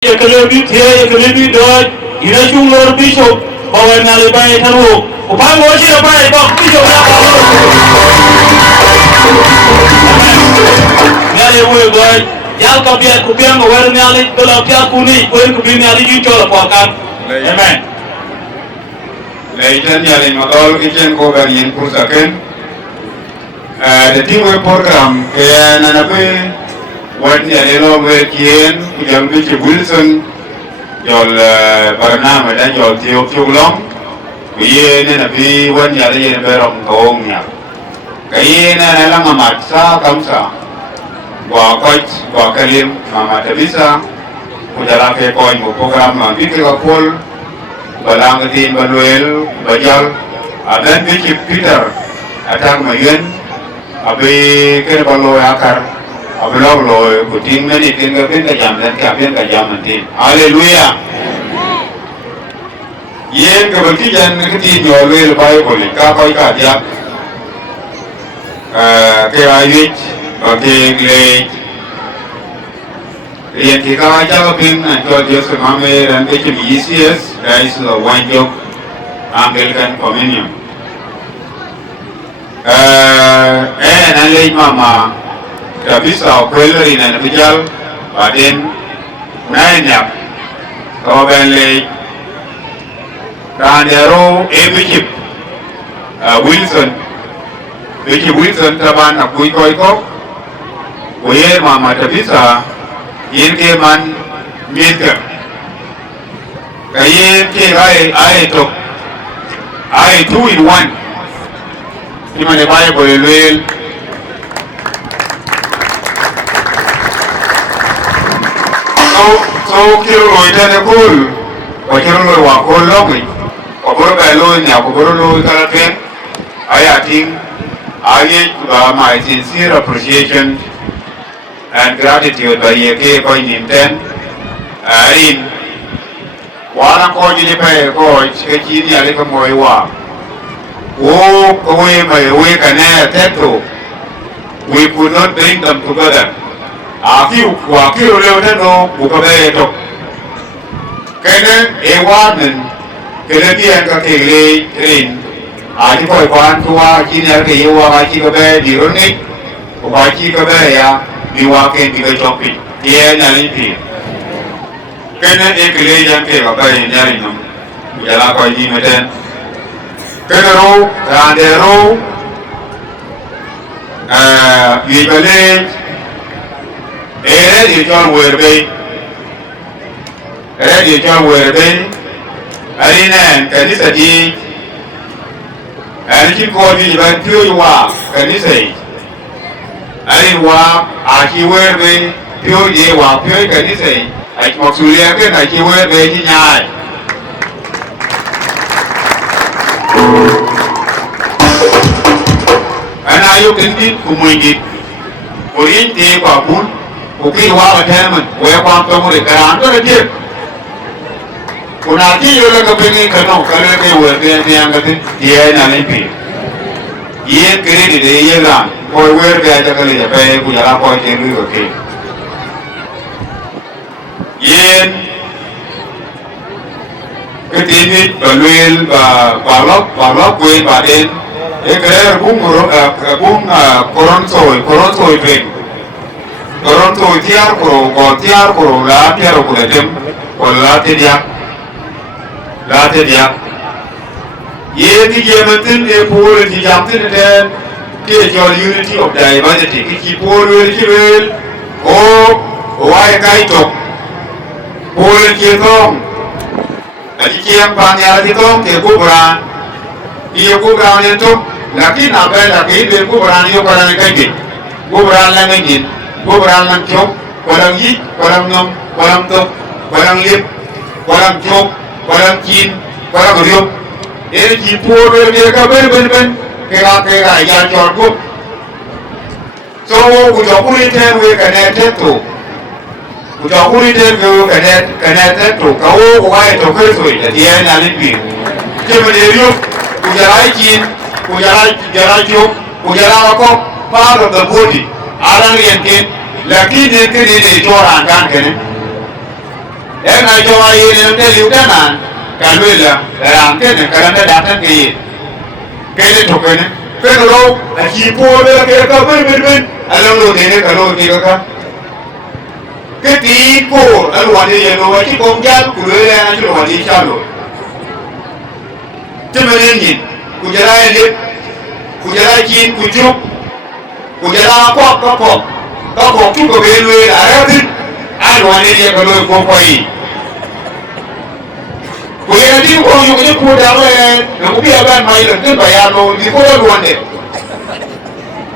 Ekelebi tie ekelebi doj ina chung lor bishop bawa nale bai taru upang woshi bai bok bishop ya bawa nale wo doj yal ka biya ku biya ngawar nale dola pya kuni ko ku bi nale ju chola porkan amen leitan yale ngadol kitchen ko garin kursaken the team program ke nanabe wan yale lo kien kujal bichi Wilson jol barnama dan jol tiok long ye ne nabi wan yale ye berom kong ya kaye na lang amat sa kamsa wa coach wa kalim mama tabisa kujala ke koin mo program ma bikin ka pol balang tin baluel bajal dan bichi Peter atang mayen abe ke balo akar abelok loy kuting nani tin ka bin ka jam dan ka bin ka jam nanti haleluya yen ka baki jan ka tin yo le bai ko le ka koi ka dia ke ayit ke le yen ki ka ja ka bin an to Joseph Mame dan ke ECS that is the one job Anglican Communion nan le mama kabisa kweli na nabijal baden nanya kau benle randero Bishop Wilson taban akui koi ko kuye mama kabisa yin ke man mitka kaye ke ai to ai 2 in 1 ni mane bae bolel so kilo loy tane kul o kilo loy wa kul longi o boro ba loy nya ko boro loy kala ten I think my sincere appreciation and gratitude by ye ke ko ninten in wana ko ji pe ko ke ji ni ale ko moy wa o ko we kana teto we could not bring them together Akiu leo teno bukabe to kene ewanen kene dia ka kele rin aji koi kwan tua kini ke yewa aji kabe dironi ubaji kabe ya biwa ke diga chopi dia nyari pi kene ekele yang ke kabe nyari nom jala ko ji meten kene ro rande ro yibale ready John Werbe arina kanisa di ani ko di ban tiyo wa kanisa ari wa aki Werbe tiyo je wa tiyo kanisa ai maksulia ke na ki Werbe ji nyai ana yo kendi kumwingi oriente kwa bun uki wa attainment we kwa tomo de karan to de kuna ki yo le ka bengi kano kale ke we de angati ye na le pi ye credit de ye la ko we de aja kale ya pe ku ya ko je lu ke ye ke tini balwel ba lok we ba den e kare bung koron soy pe Toronto tiar koro la tiar koro dem ko la tedia ye ti yementin e pole ti jamtin den ke jol unity of diversity ki pole ki wel o wai kai to pole ki tong aji kiam panya ti tong ke kubra ne to lakini abela ke de kubra ni yo para ne kai ke kubra la ngin Bukan lang chok, walang yik, walang ngam, walang tok, walang lip, walang chok, walang chin, walang ryok. Ini cipur mereka ben, kira yang jorkut. So, kujapuri ten we connected to. Kujapuri ten we connected to. Kau kuai to kesui, jadi yang lebih. Cuma ryok, kujalai chin, kujalai chok, kujalai apa? Part of the body. Alang yang kin, lakini kini ni coran kan kene. em này cho ai nên để liu thế nào cả lui là làm cái này cái này đạt cái gì cái này thuộc cái nó đâu chỉ mua đây cái bên anh lo thì cái lo thì cái tí cô anh lo thì lo chỉ công gia của người là anh lo thì sao rồi chứ mà nên nhìn của gia đình đi của gia đình chín của chú của gia đình có chú của bên người là rất thích anh lo thì cái lo của quay của gia đình có những cái cô giáo này nó cũng biết bạn mày là cái bài ăn rồi thì cô đã luôn đấy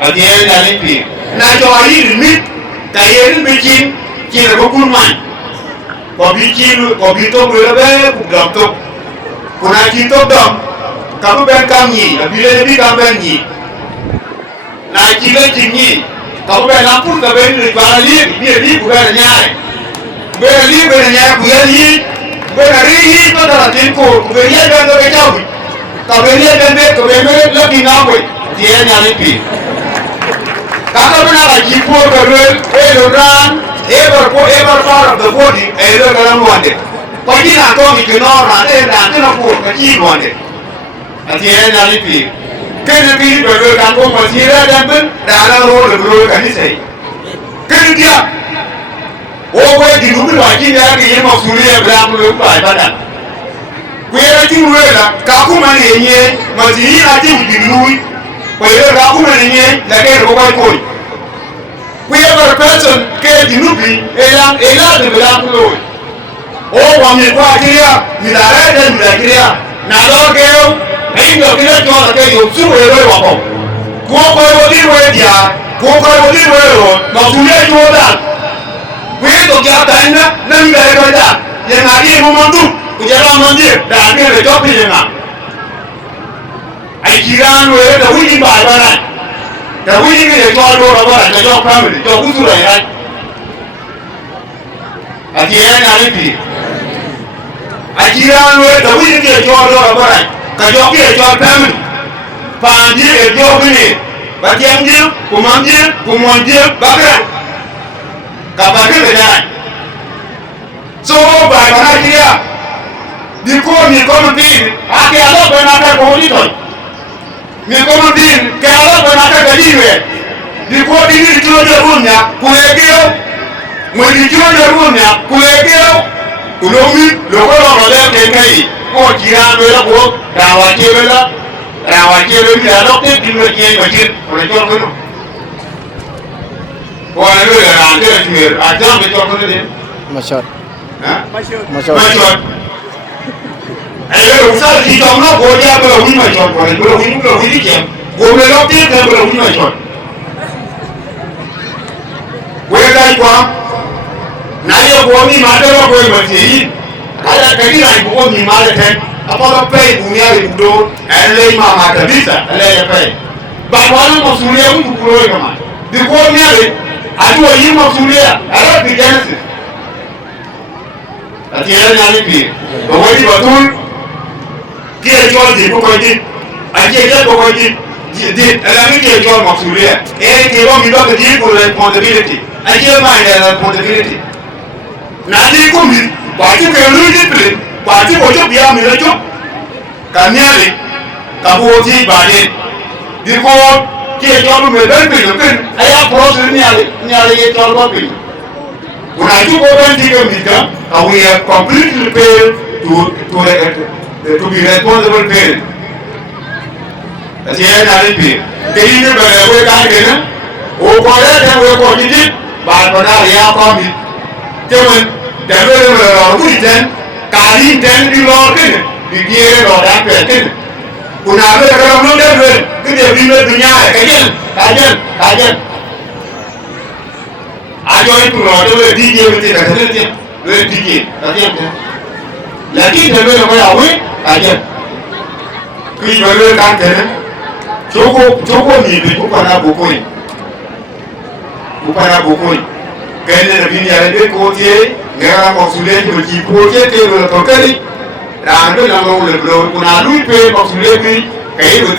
ở thì em là lên thì na cho ai limit cái em bị chín là có cuốn mạnh có bị tốt người là bé cũng đầm tốt của na chín tốt đầm kamu ben kam nhỉ là bila lebih kam ben nhỉ na chín lên chín nhỉ kamu ben lampun ka ben di bala li dia di bukan nyai ben li ben nyai bukan li ben ri to da tin ko ben ya ben do chau ka ben ya ben be ko ben me la tin na ko dia nya ni pi kaka ben la ji po ka lo ran ever part of the body e lo ka ran wande ko ji na to mi no ra e ra te na ko ka ji wande ati e na ni pi cái này bây giờ cán bộ mà chỉ ra đem đến đã là rồi cái gì cái kia ô quay thì đúng rồi chỉ là cái mà xử lý làm được phải bắt đặt quay ra chỉ nuôi là cá cũng mà này nhé mà chỉ là chỉ bị nuôi quay ra cá cũng mà này nhé là cái đồ quay cối quay ra person cái gì nuôi bị làm thì làm rồi ô mà mình qua kia mình đã ra đây mình lại kia nào đó kêu anh được cái cho là cái dụng suốt đời rồi bảo cô coi vô đi về nhà cô coi vô đi về rồi nó xuống đây cho đàn quý tộc gia tài nữa nâng đây coi đàn nhưng mà đi không mong đúng cũng chỉ làm mong gì đàn kia để cho cái gì mà anh chỉ ra người đã quý đi bài vào này đã quý đi cái để cho đồ là vào này cho family cho cũng suốt đời này anh chị em là cái gì anh chỉ ra người đã quý đi cái để cho đồ là vào này cái chỗ kia cho family phàn gì để cho cái gì bà chém gì cùng mòn gì bác ra cả bà cái này số bài bà này kia đi cô một tin cái alo bên nào cái cô đi thôi đi cô một tin cái alo bên nào cái đi về đi cô đi chưa được luôn nhá cô ấy kêu người đi chưa được luôn nhá cô ấy kêu cô lông mi lông có lông là đem cái gì cô chỉ ra người đó cô đào vào chia bên đó là nó tiếp đi người kia mà chia còn lại cho cái nó còn lại người là làm cái là chuyện cho cái cho cái đấy mà chọn anh ấy đúng sao thì trong nó cô ra bây giờ huy mà chọn còn lại bây giờ huy đi chém cô này nó tiếp theo bây giờ huy mà chọn quê đây quá nãy giờ cô đi mà đây là quê mà chỉ cái này cũng có nhìn mà để thêm apa lo pay dunia itu ele mama kabisa ele pay bawa na masulia mtu kuloe kama diko nyale ajua yi masulia ala bijansi atiela nyale bi bawadi batul kia jwa di ko ji aje ja ko ji di ala mi kia jwa masulia ke ro mi do ke di ko responsibility aje ma ina responsibility na di ko mi ba ji ke lu di pre bà chứ bộ chút bia mình lấy chút cả nia đi cả bộ chi bà đi đi cô kia cho nó người đến bình được ai áp pro xử nia đi cho nó bình của này chú cô bên chi cái mình đó we are completely failed to be responsible parent thì em là đi bị cái gì như vậy với cái gì nữa ô coi đấy theo với coi chi tiết bà còn đang đi áp con mình chứ mình để với là cái gì thế kali dan di luar kan di dia luar dan kan guna ada kalau belum dan kan dia bila dunia kajian ajo itu luar tu di dia mesti dah terus dia di dia kajian lagi dia boleh apa awak kajian kui boleh kan kan cukup ni bukan apa buku cái này là vì nhà đấy cô chế nghe là một số lên rồi chỉ cô chế tiêu rồi có cái đi là nó là lâu rồi còn là núi về một số lên đi cái rồi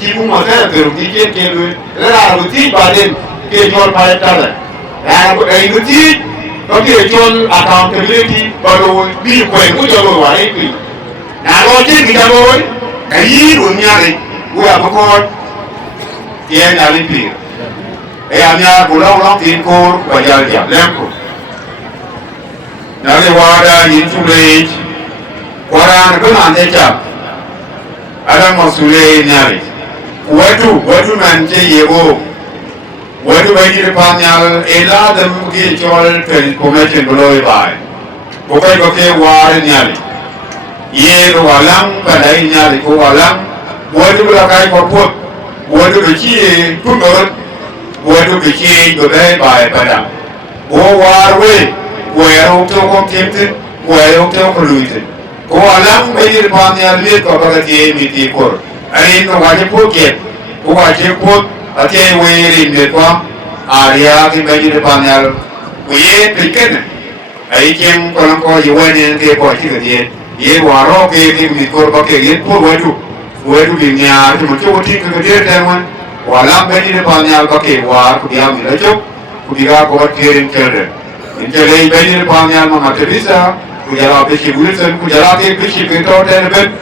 chỉ cũng mà thế là từ chỉ chế tiêu rồi là rồi chỉ bà lên kia cho bà ta rồi là một cái rồi chỉ có thể chôn accountability bao lâu đi quyền của cho rồi vậy thì là lo chết người ta rồi cái gì rồi nhà này của bà con thì anh nhà lên tiền cái anh nhà của lâu tiền cô và giờ giảm lem của nó đi qua đây nhìn xuống đây qua đây cứ làm thế chậm ada mau sule nyari wadu man je yebo wadu bagi depan nyal ela dem ki chol transformation boloi bai bukai bukai war nyali ye ro walang padai nyali ko walang wadu belakai korput wadu beci punot wadu beci boloi bai padang o war we ro to kom temten ro to koluiten ko alam bagi depan yang lihat kau berarti miti kor. Ini kau wajib pukit, kau wajib put, ati wirin depan area yang bagi depan yang wirin pikin. Ayi jem kalau kau jual yang dia kau cakap dia, dia waro ke miti kor pakai dia put wadu dunia tu macam uti ke dia teman. Alam bagi depan yang pakai war dia milajuk, dia kau kirim kerja. Jadi bagi depan yang mengatur bisa. Kujala besi bulletin, kujala ke besi pintu terbit,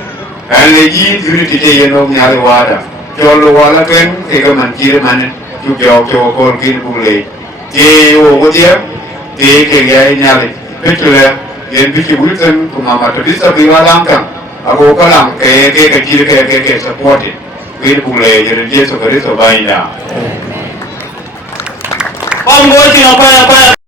energi unity je yang nyari wada. Jolo wala kan, eka mancir mana, jauh kor kin bulai. Je o dia, je ke gaya nyari. Betul yang besi bulletin, kumama terisa biwa langkang. Aku kalang ke kecil ke support it. Kin bulai jadi je sokari sobaina. Bang, boleh apa?